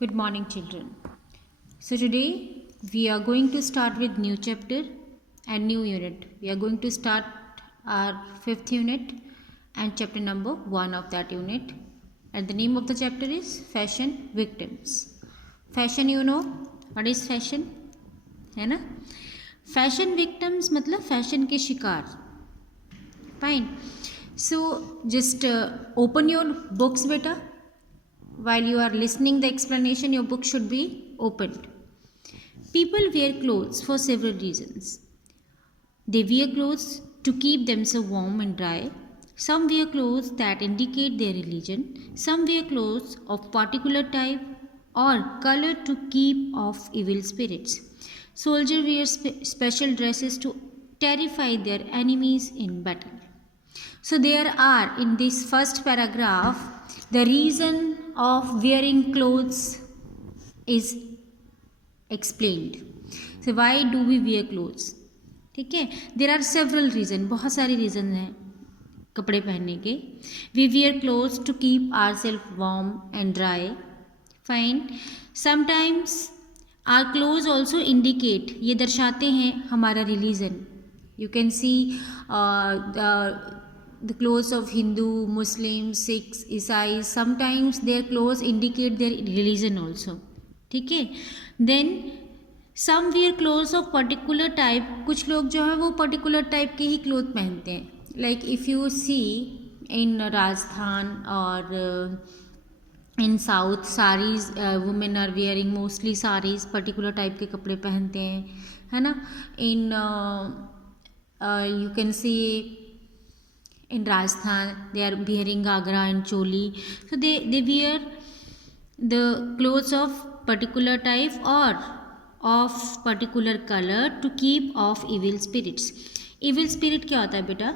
Good morning, children. So today we are going to start with new chapter and new unit. We are going to start our fifth unit and chapter number 1 of that unit. And the name of the chapter is Fashion Victims. Fashion, you know what is fashion? है ना? Fashion victims मतलब fashion के शिकार. Fine. So just open your books, beta. While you are listening the explanation, your book should be opened. People wear clothes for several reasons. They wear clothes to keep themselves warm and dry. Some wear clothes that indicate their religion. Some wear clothes of particular type or color to keep off evil spirits. Soldiers wear special dresses to terrify their enemies in battle. So there are in this first paragraph the reason of wearing clothes is explained. So why do we wear clothes? ठीक है, there are several reasons, बहुत सारे reasons हैं कपड़े पहनने के. We wear clothes to keep ourselves warm and dry. Fine. Sometimes our clothes also indicate, ये दर्शाते हैं हमारा religion. You can see the clothes of Hindu, Muslims, Sikhs, Isais. Sometimes their clothes indicate their religion also. ठीक है. Then some wear clothes of particular type. कुछ लोग जो है वो particular type के ही clothes पहनते हैं. Like if you see in Rajasthan or in South, saris, women are wearing mostly saris, particular type के कपड़े पहनते हैं, है ना. In you can see in Rajasthan they are wearing Agra and Choli. So they wear the clothes of particular type or of particular color to keep off evil spirits. Evil spirit क्या होता है बेटा?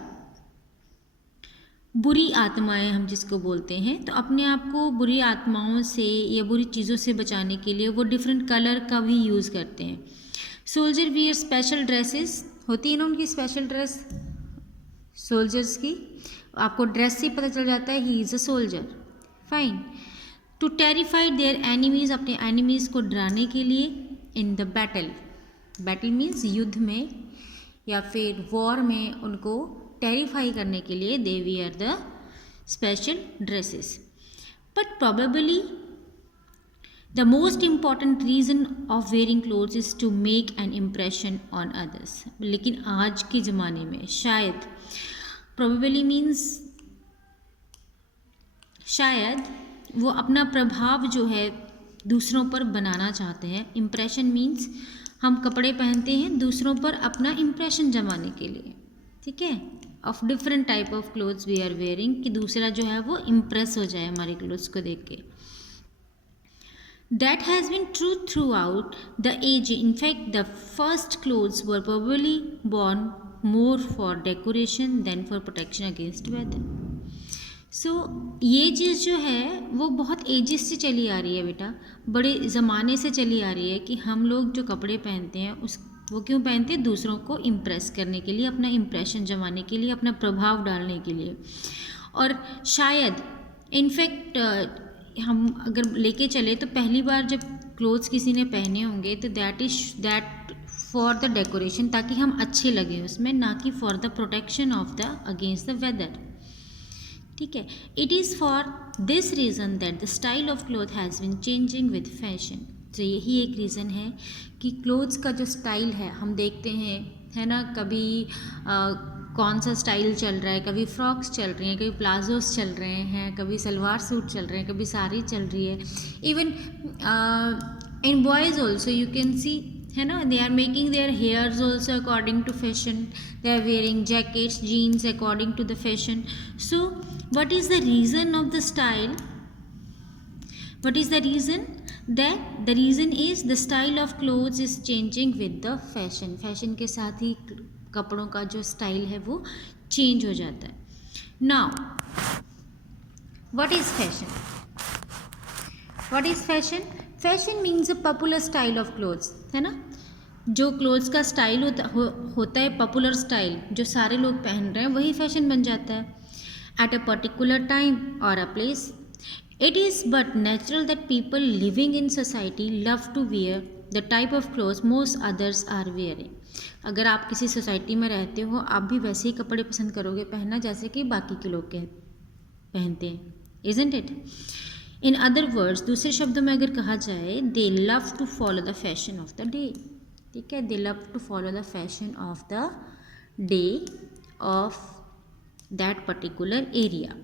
बुरी आत्माएं हम जिसको बोलते हैं. तो अपने आप को बुरी आत्माओं से या बुरी चीज़ों से बचाने के लिए वो डिफरेंट कलर का भी यूज़ करते हैं. Soldier wear special dresses. होती है ना उनकी स्पेशल ड्रेस सोल्जर्स की. आपको ड्रेस से पता चल जाता है he is a soldier. Fine. To terrify their enemies. अपने एनिमीज़ को डराने के लिए. In the battle. Battle means युद्ध में या फिर वॉर में उनको टेरिफाई करने के लिए they wear the special dresses. But probably the most important reason of wearing clothes is to make an impression on others. लेकिन आज के ज़माने में शायद प्रोबेबली मीन्स शायद वो अपना प्रभाव जो है दूसरों पर बनाना चाहते हैं. इम्प्रेशन मीन्स हम कपड़े पहनते हैं दूसरों पर अपना इम्प्रेशन जमाने के लिए. ठीक है. Of different type of clothes we are wearing कि दूसरा जो है वो इम्प्रेस हो जाए हमारे क्लोथ्स को देख के. That has been true throughout the age. In fact, the first clothes were probably worn more for decoration than for protection against weather. So ये चीज़ जो है वो बहुत एजेस से चली आ रही है बेटा. बड़े ज़माने से चली आ रही है कि हम लोग जो कपड़े पहनते हैं उस वो क्यों पहनते हैं? दूसरों को इम्प्रेस करने के लिए, अपना इम्प्रेशन जमाने के लिए, अपना प्रभाव डालने के लिए. और शायद इनफैक्ट हम अगर लेके चले तो पहली बार जब क्लोथ्स किसी ने पहने होंगे तो दैट फॉर द डेकोरेशन, ताकि हम अच्छे लगे उसमें, ना कि for the protection of the against the weather. ठीक है. It is for this reason that the style of cloth has been changing with fashion. तो यही एक रीज़न है कि क्लोथ्स का जो स्टाइल है हम देखते हैं, है ना. कभी कौन सा स्टाइल चल रहा है, कभी फ्रॉक्स चल रही हैं, कभी प्लाजोस चल रहे हैं, कभी सलवार सूट चल रहे हैं, कभी साड़ी चल रही है. Even in boys also you can see, है ना, they are making their hairs also according to fashion. They are wearing jackets, jeans according to the fashion. So what is the reason of the style? What is the reason? That the reason is the style of clothes is changing with the fashion. Fashion के साथ ही कपड़ों का जो style है वो change हो जाता है. Now, what is fashion? What is fashion? Fashion means a popular style of clothes, है ना. जो क्लोथ्स का स्टाइल होता है पॉपुलर स्टाइल, जो सारे लोग पहन रहे हैं वही फैशन बन जाता है. At a particular time or a place. It is but natural that people living in society love to wear the type of clothes most others are wearing. अगर आप किसी सोसाइटी में रहते हो आप भी वैसे ही कपड़े पसंद करोगे पहनना जैसे कि बाकी के लोग पहनते हैं, isn't it? In other words, दूसरे शब्दों में अगर कहा जाए, they love to follow the fashion of the day. ठीक है, they love to follow the fashion of the day of that particular area.